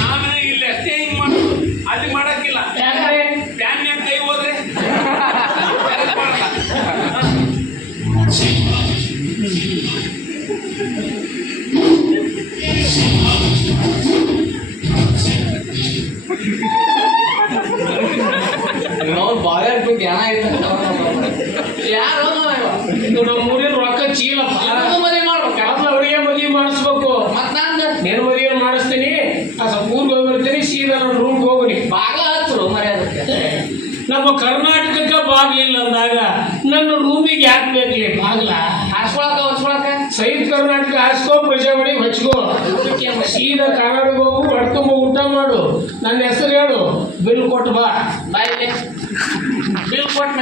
ನಾನು ಇಲ್ಲಿ ಅಷ್ಟೇ ಹಿಂಗ್ ಮಾಡೋದು, ಅಲ್ಲಿ ಮಾಡಕ್ಕಿಲ್ಲ. ಯಾಕಂದ್ರೆ ಪ್ಯಾನ್ಯಾಗ ಕೈ ಹೋದ್ರೆ ಯಾರಿಗ್ ಮಾಡಲ್ಲ? ನಾವು ಬಾಳೆ ಹಾಕ್ಬೇಕು ಧ್ಯಾನ ಯಾರು ನಮ್ಮ ಊರಿನ ರೊಕ್ಕ ಚೀಲಪ್ಪ ಮದುವೆ ಮಾಡ್ಬೇಕು ಯಾವ್ದು ಅವ್ರಿಗೆ ಮದುವೆ ಮಾಡಿಸ್ಬೇಕು ಮತ್ ನಾನು నేను ಮದುವೆ ಮಾಡಿಸ್ತೀನಿ ಆ ಸ್ವಲ್ಪ ಊರಿಗೆ ಹೋಗ್ಬಿಡ್ತೀನಿ ಸೀದಾ ನನ್ನ ರೂಮ್ಗೆ ಹೋಗ್ನಿ ಬಾಗ್ಲ ಹಚ್ಚರು ಮರ್ಯಾದಕ್ಕೆ ನಮ್ಮ ಕರ್ನಾಟಕಕ್ಕೆ ಬಾಗ್ಲಿಲ್ಲ ಅಂದಾಗ ನನ್ನ ರೂಮಿಗೆ ಯಾಕೆ ಬೇಕಲಿ ಬಾಗ್ಲ ಹಾಸ್ಕೊಳಕ ಸಹಿತ ಕರ್ನಾಟಕ ಹಾಸ್ಕೋ ಪ್ರಜಾವಣಿ ಹಚ್ಕೋ ಸೀದಾ ಕರ್ನಾಟಕ ಹೋಗು ಹೊಡ್ತುಂಬ ಊಟ ಮಾಡು ನನ್ನ ಹೆಸರು ಹೇಳು ಬಿಲ್ ಕೊಟ್ಟು ಬಾ ಬಾಯಿಗೆ ಬಿಲ್ ಕೊಟ್ಟು